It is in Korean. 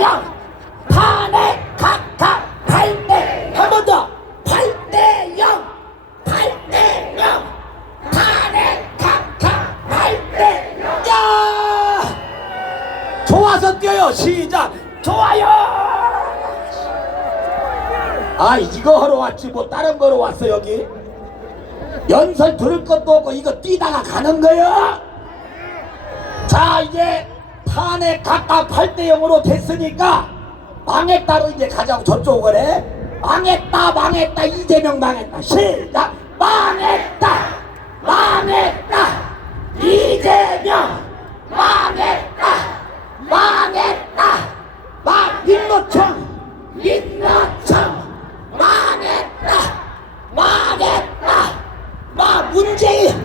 8대0 탄핵 각각 8대 한 번 더. 8대 0 8대0 탄핵 각각 8대 0 야 좋아서 뛰어요. 시작. 좋아요. 아 이거 하러 왔지. 뭐 다른 거로 왔어 여기? 연설 들을 것도 없고 이거 뛰다가 가는 거야 자 이제 산에 갖다 8대 0으로 됐으니까 망했다로 이제 가자고 저쪽 그래. 망했다 망했다. 이재명 망했다. 시작. 망했다. 망했다. 이재명 망했다. 망했다. 망 민노총. 민노총. 망했다. 망했다. 마 문재인.